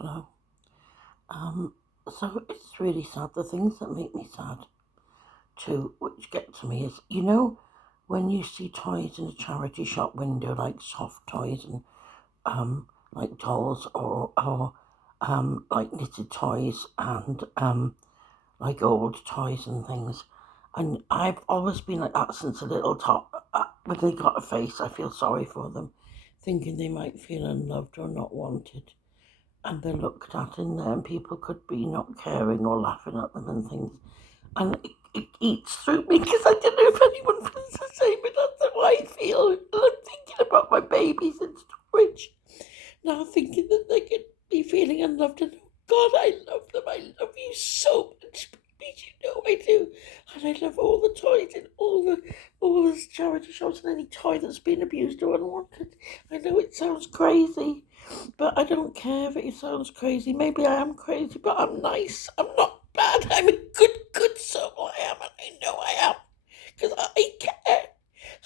Hello. Um, so it's really sad. The things that make me sad too, which get to me, is when you see toys in a charity shop window, like soft toys and like dolls or like knitted toys and like old toys and things. And I've always been like that since a little tot. When they got a face, I feel sorry for them, thinking they might feel unloved or not wanted, and they're looked at in there, and people could be not caring or laughing at them and things. And it eats through me because I don't know if anyone feels the same, but that's how I feel. And I'm thinking about my babies in storage now, thinking that they could be feeling unloved. And oh God, I love them. I love you so much, babies. You know I do. And I love all the toys in all the charity shops and any toy that's been abused or unwanted. I know it sounds crazy, but I don't care if it sounds crazy. Maybe I am crazy, but I'm nice. I'm not bad. I'm a good soul. I am, and I know I am. Because I care.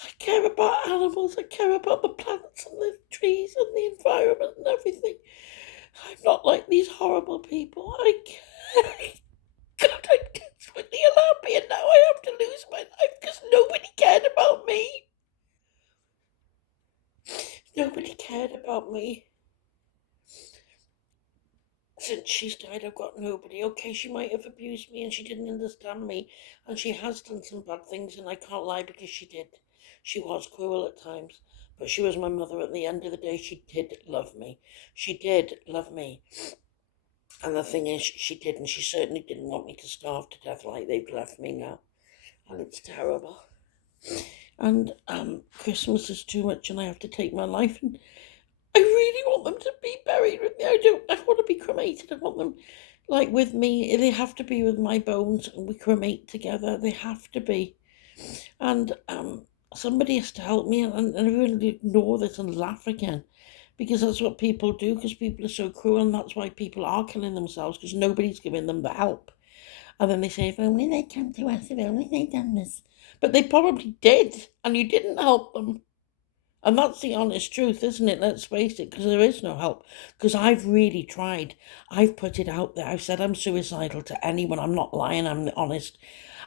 I care about animals. I care about the plants and the trees and the environment and everything. I'm not like these horrible people. I care. God, I'm desperately unhappy, and now I have to lose my life because nobody cared about me. Nobody cared about me. Since she's died, I've got nobody. Okay, she might have abused me and she didn't understand me, and she has done some bad things, and I can't lie because she did. She was cruel at times, but she was my mother. At the end of the day, she did love me. She did love me. And the thing is, she did, and she certainly didn't want me to starve to death like they've left me now. And it's terrible. And Christmas is too much, and I have to take my life, and I really want them to be buried with me. I want to be cremated. I want them like with me. They have to be with my bones, and we cremate together. They have to be. And somebody has to help me, and everyone ignore this and laugh again, because that's what people do, because people are so cruel, and that's why people are killing themselves, because nobody's giving them the help. And then they say, if only they'd come to us, if only they'd done this. But they probably did, and you didn't help them. And that's the honest truth, isn't it? Let's face it, because there is no help. Because I've really tried. I've put it out there. I've said I'm suicidal to anyone. I'm not lying, I'm honest.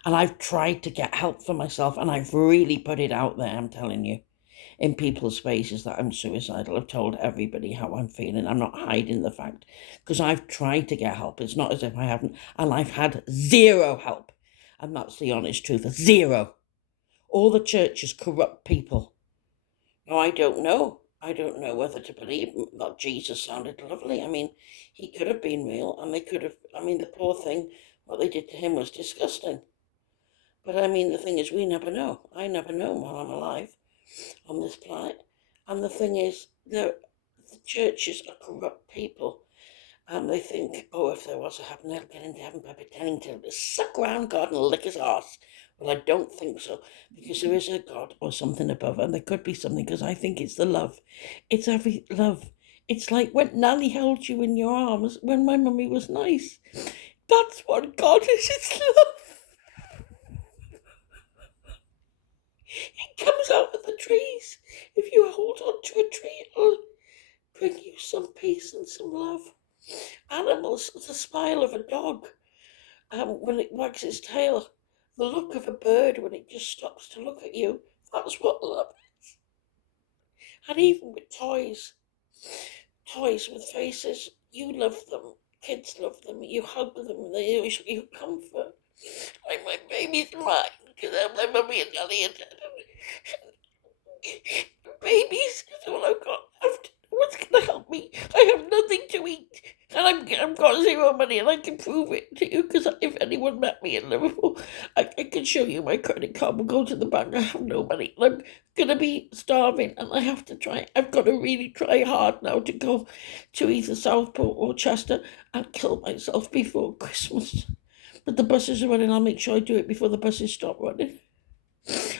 And I've tried to get help for myself, and I've really put it out there, I'm telling you, in people's faces that I'm suicidal. I've told everybody how I'm feeling. I'm not hiding the fact, because I've tried to get help. It's not as if I haven't. And I've had zero help. And that's the honest truth. Zero. All the churches corrupt people. No, I don't know. I don't know whether to believe that Jesus sounded lovely. I mean, he could have been real, and they could have. I mean, the poor thing, what they did to him was disgusting. But I mean, the thing is, we never know. I never know while I'm alive on this planet. And the thing is, the churches are corrupt people. And they think, oh, if there was a heaven, they'll get into heaven by pretending to suck around God and lick his arse. Well, I don't think so, because there is a God or something above, and there could be something, because I think it's the love. It's every love. It's like when Nanny held you in your arms when my mummy was nice. That's what God is, it's love. It comes out of the trees. If you hold on to a tree, it'll bring you some peace and some love. Animals, the smile of a dog, when it wags its tail, the look of a bird when it just stops to look at you, that's what love is. And even with toys with faces, you love them, kids love them, you hug them, you comfort. Like my baby's mine, because my mummy and daddy and babies is all I've got left. What's going to help me? I have nothing to eat, and I've got zero money, and I can prove it to you, because if anyone met me in Liverpool, I can show you my credit card. We'll go to the bank. I have no money, and I'm going to be starving, and I have to try. I've got to really try hard now to go to either Southport or Chester and kill myself before Christmas. But the buses are running. I'll make sure I do it before the buses stop running.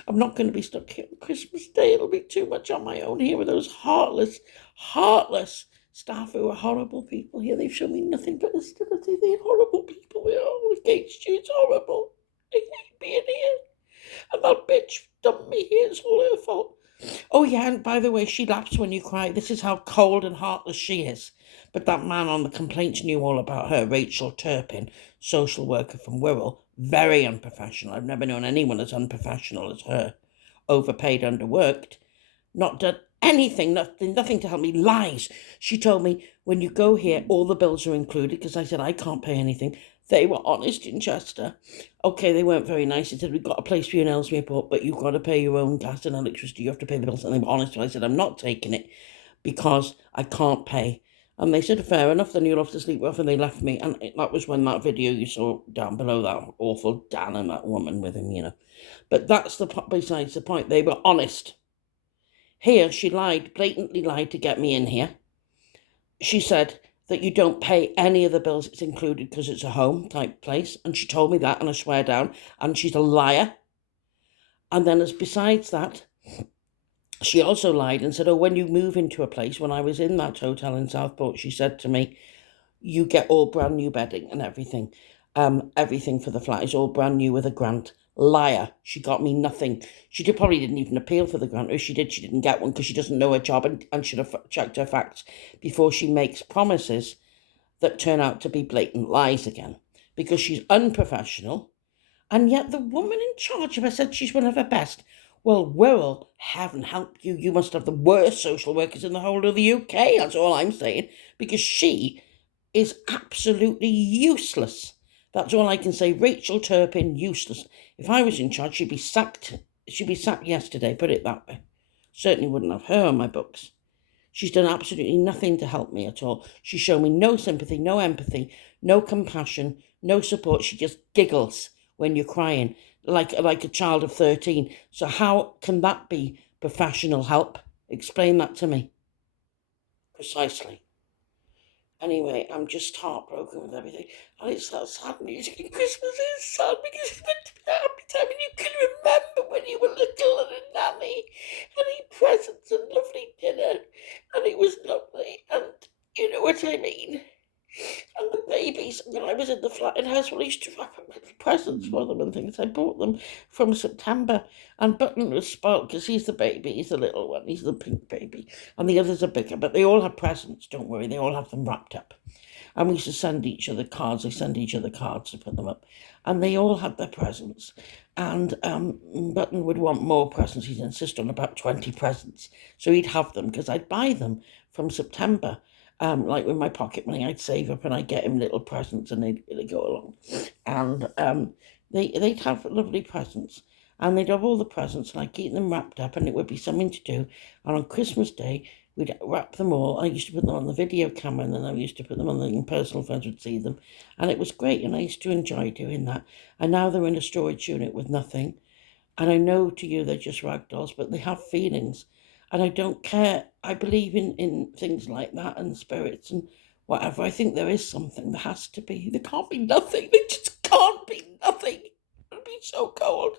I'm not going to be stuck here on Christmas Day. It'll be too much on my own here with those heartless staff who are horrible people here. They've shown me nothing but hostility. They're horrible people. We're all against you. It's horrible. I hate being here. And that bitch dumped me here. It's all her fault. Oh, yeah, and by the way, she laughs when you cry. This is how cold and heartless she is. But that man on the complaints knew all about her, Rachel Turpin, social worker from Wirral. Very unprofessional. I've never known anyone as unprofessional as her. Overpaid, underworked, not done anything, nothing to help me. Lies. She told me, when you go here, all the bills are included, because I said I can't pay anything. They were honest in Chester. Okay, they weren't very nice. They said, we've got a place for you in Ellesmere Port, but you've got to pay your own gas and electricity. You have to pay the bills. And they were honest. So I said, I'm not taking it because I can't pay. And they said, fair enough, then you'll have to sleep rough. And they left me. And that was when that video you saw down below, that awful Dan and that woman with him. But that's besides the point. They were honest. Here, she lied, blatantly lied to get me in here. She said that you don't pay any of the bills, it's included because it's a home type place. And she told me that, and I swear down, and she's a liar. And then besides that, she also lied and said, oh, when you move into a place, when I was in that hotel in Southport, she said to me, you get all brand new bedding and everything. Everything for the flat is all brand new with a grant. Liar. She got me nothing. She probably didn't even appeal for the grant. If she did, she didn't get one because she doesn't know her job and should have checked her facts before she makes promises that turn out to be blatant lies again. Because she's unprofessional, and yet the woman in charge of her said she's one of her best. Well, Wirral, heaven help you. You must have the worst social workers in the whole of the UK. That's all I'm saying. Because she is absolutely useless. That's all I can say. Rachel Turpin, useless. If I was in charge, she'd be sacked. She'd be sacked yesterday, put it that way. Certainly wouldn't have her on my books. She's done absolutely nothing to help me at all. She's shown me no sympathy, no empathy, no compassion, no support. She just giggles when you're crying, like a child of 13. So how can that be professional help? Explain that to me. Precisely. Anyway, I'm just heartbroken with everything. And it's that sad music. And Christmas is sad because it's meant to be a happy time. And you can remember when you were little and a nanny. And eat presents and lovely dinner. And it was lovely. And you know what I mean? And the babies, when I was in the flat in Household, I used to wrap up presents for them and things. I bought them from September. And Button was spoiled because he's the baby, he's the little one, he's the pink baby. And the others are bigger, but they all have presents, don't worry, they all have them wrapped up. And we used to send each other cards. They send each other cards to put them up. And they all had their presents. And Button would want more presents. He'd insist on about 20 presents. So he'd have them because I'd buy them from September. Like with my pocket money, I'd save up and I'd get him little presents and they'd go along. And they'd have lovely presents. And they'd have all the presents and I'd keep them wrapped up and it would be something to do. And on Christmas Day, we'd wrap them all. I used to put them on the video camera and then I used to put them on the personal friends would see them. And it was great and I used to enjoy doing that. And now they're in a storage unit with nothing. And I know to you they're just rag dolls, but they have feelings. And I don't care. I believe in things like that and spirits and whatever. I think there is something. There has to be. There can't be nothing. There just can't be nothing. It would be so cold.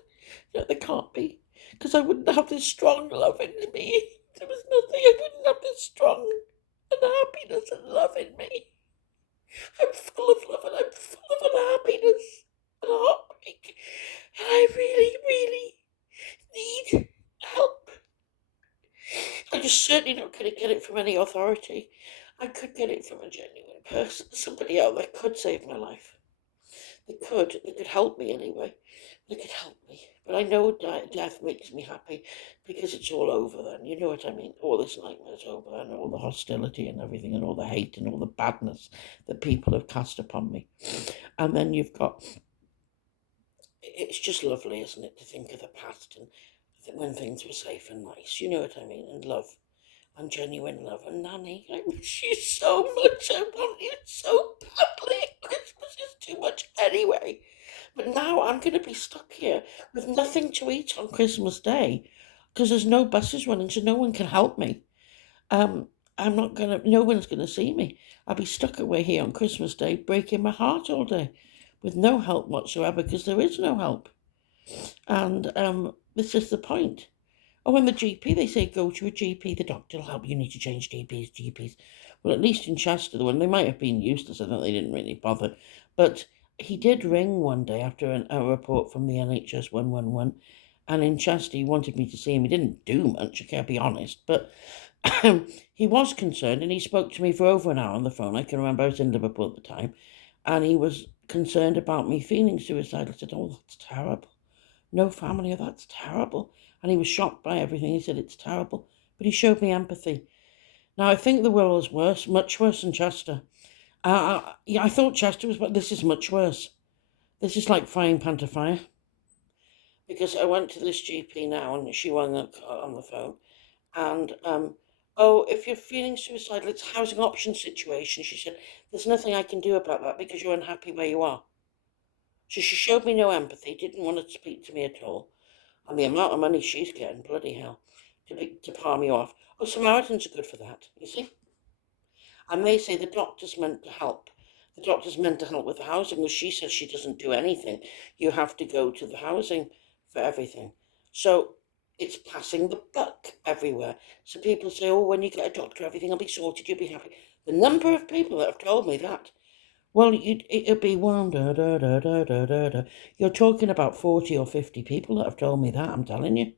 There can't be. Because I wouldn't have this strong love in me. If there was nothing, I wouldn't have this strong and happiness and love in me. I'm full of love and I'm full of unhappiness and heartbreak. And I really, really need help. I'm just certainly not going to get it from any authority. I could get it from a genuine person, somebody out there could save my life. They could help me anyway. They could help me. But I know death makes me happy because it's all over then. You know what I mean? All this nightmare's over and all the hostility and everything and all the hate and all the badness that people have cast upon me. And then you've got, it's just lovely, isn't it, to think of the past and when things were safe and nice. You know what I mean? And love. And genuine love. And Nanny, I miss you so much. I want you so badly. Christmas is too much anyway. But now I'm going to be stuck here with nothing to eat on Christmas Day because there's no buses running, so no one can help me. Um, no one's going to see me. I'll be stuck away here on Christmas Day, breaking my heart all day with no help whatsoever because there is no help. And this is the point. Oh, and the GP, they say go to a GP, the doctor will help you, need to change GPs. Well, at least in Chester, the one, they might have been useless, I think they didn't really bother. But he did ring one day after a report from the NHS 111, And in Chester, he wanted me to see him. He didn't do much, okay, I'll be honest, but he was concerned, and he spoke to me for over an hour on the phone. I can remember I was in Liverpool at the time, and he was concerned about me feeling suicidal. I said, "Oh, that's terrible. No family, that's terrible." And he was shocked by everything. He said, "It's terrible." But he showed me empathy. Now, I think the world is worse, much worse than Chester. Yeah, I thought Chester was, but this is much worse. This is like frying pan to fire. Because I went to this GP now, and she rang on the phone, and oh, if you're feeling suicidal, it's a housing option situation. She said, "There's nothing I can do about that because you're unhappy where you are." So she showed me no empathy, didn't want to speak to me at all. And the amount of money she's getting, bloody hell, to palm you off. Oh, Samaritans are good for that, you see. And they say the doctor's meant to help. The doctor's meant to help with the housing. Well, she says she doesn't do anything. You have to go to the housing for everything. So it's passing the buck everywhere. So people say, "Oh, when you get a doctor, everything will be sorted, you'll be happy." The number of people that have told me that, well, it'll be one, da, da, da, da, da, da, da. You're talking about 40 or 50 people that have told me that, I'm telling you.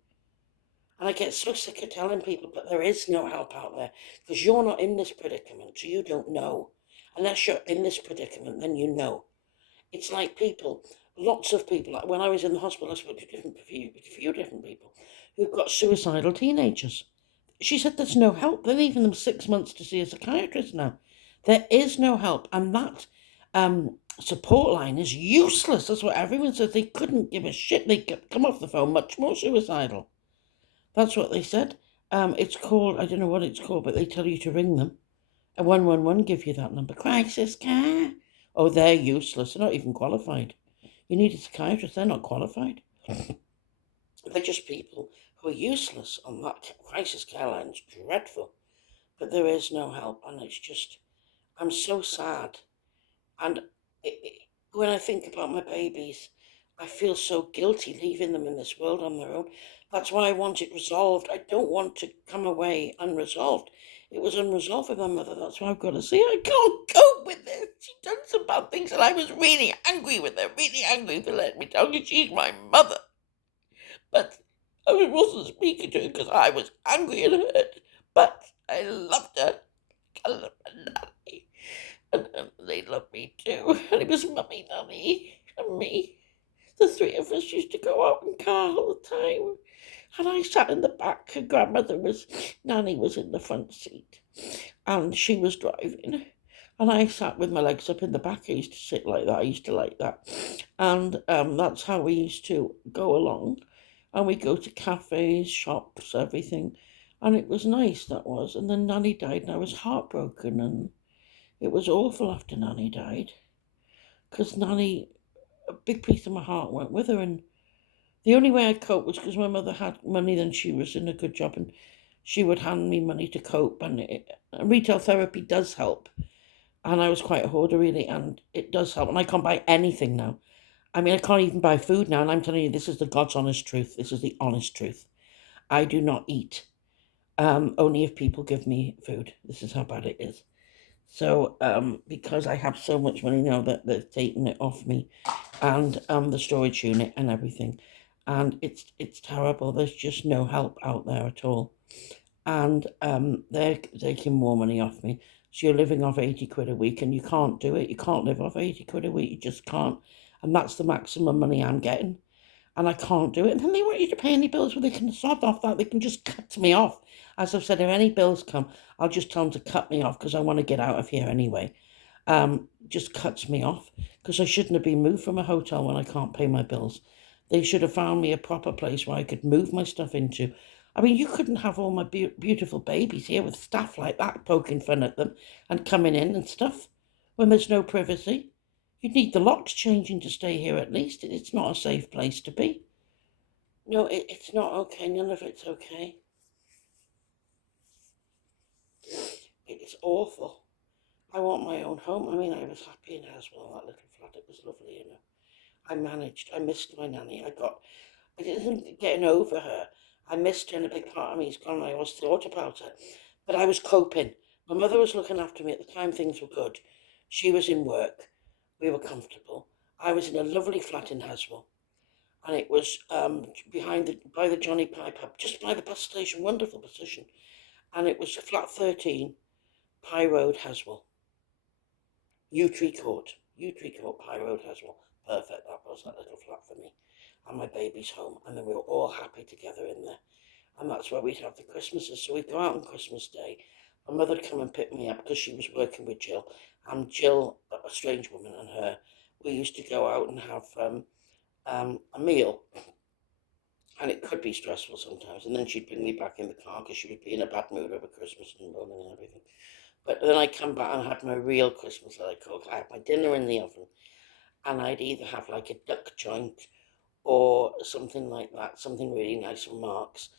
And I get so sick of telling people, but there is no help out there because you're not in this predicament, so you don't know. Unless you're in this predicament, then you know. It's like people, lots of people. Like when I was in the hospital, I spoke to a few different people who've got suicidal teenagers. She said there's no help. They're leaving them 6 months to see a psychiatrist now. There is no help, and that support line is useless. That's what everyone says. They couldn't give a shit. They could come off the phone much more suicidal. That's what they said. It's called, I don't know what it's called, but they tell you to ring them. A 111 give you that number. Crisis care. Oh, they're useless. They're not even qualified. You need a psychiatrist. They're not qualified. They're just people who are useless on that crisis care line. It's dreadful. But there is no help. And it's just, I'm so sad. And when I think about my babies, I feel so guilty leaving them in this world on their own. That's why I want it resolved. I don't want to come away unresolved. It was unresolved with my mother. That's why I've got to say I can't cope with this. She's done some bad things, and I was really angry with her, really angry for letting me down because she's my mother. But I wasn't speaking to her because I was angry and hurt. But I loved her. I love her. And they loved me too. And it was Mummy, Nanny, and me. The three of us used to go out in car all the time. And I sat in the back. Her Nanny was in the front seat. And she was driving. And I sat with my legs up in the back. I used to sit like that. I used to like that. And that's how we used to go along. And we go to cafes, shops, everything. And it was nice, that was. And then Nanny died, and I was heartbroken. And it was awful after Nanny died, because Nanny, a big piece of my heart went with her, and the only way I coped was because my mother had money, then she was in a good job, and she would hand me money to cope, and retail therapy does help, and I was quite a hoarder, really, and it does help, and I can't buy anything now. I mean, I can't even buy food now, and I'm telling you, this is the God's honest truth. This is the honest truth. I do not eat, only if people give me food. This is how bad it is. So, because I have so much money now that they're taking it off me, and the storage unit and everything, and it's terrible. There's just no help out there at all, and they're taking more money off me. So you're living off 80 quid a week, and you can't do it. You can't live off 80 quid a week. You just can't, and that's the maximum money I'm getting, and I can't do it. And then they want you to pay any bills. Well, they can sod off that. They can just cut me off. As I've said, if any bills come, I'll just tell them to cut me off because I want to get out of here anyway. Just cuts me off because I shouldn't have been moved from a hotel when I can't pay my bills. They should have found me a proper place where I could move my stuff into. I mean, you couldn't have all my beautiful babies here with staff like that poking fun at them and coming in and stuff when there's no privacy. You'd need the locks changing to stay here at least. It's not a safe place to be. No, it's not okay. None of it's okay. It's awful. I want my own home. I mean, I was happy in Haswell, that little flat. It was lovely, you know. I managed. I missed my nanny. I didn't getting over her. I missed her, and a big part of me is gone. I always thought about her. But I was coping. My mother was looking after me at the time. Things were good. She was in work. We were comfortable. I was in a lovely flat in Haswell. and it was by the Johnny Pie pub, just by the bus station. Wonderful position, and it was flat 13, Pie Road, Haswell, Yew Tree Court, Pie Road, Haswell. Perfect. That was that little flat for me, and my baby's home, and then we were all happy together in there. And that's where we'd have the Christmases. So we'd go out on Christmas Day. My mother'd come and pick me up because she was working with Jill, and Jill, a strange woman, and her, we used to go out and have a meal, and it could be stressful sometimes. And then she'd bring me back in the car because she would be in a bad mood over Christmas and rolling and everything. But then I'd come back and have my real Christmas that I cook. I had my dinner in the oven, and I'd either have like a duck joint or something like that, something really nice from Mark's,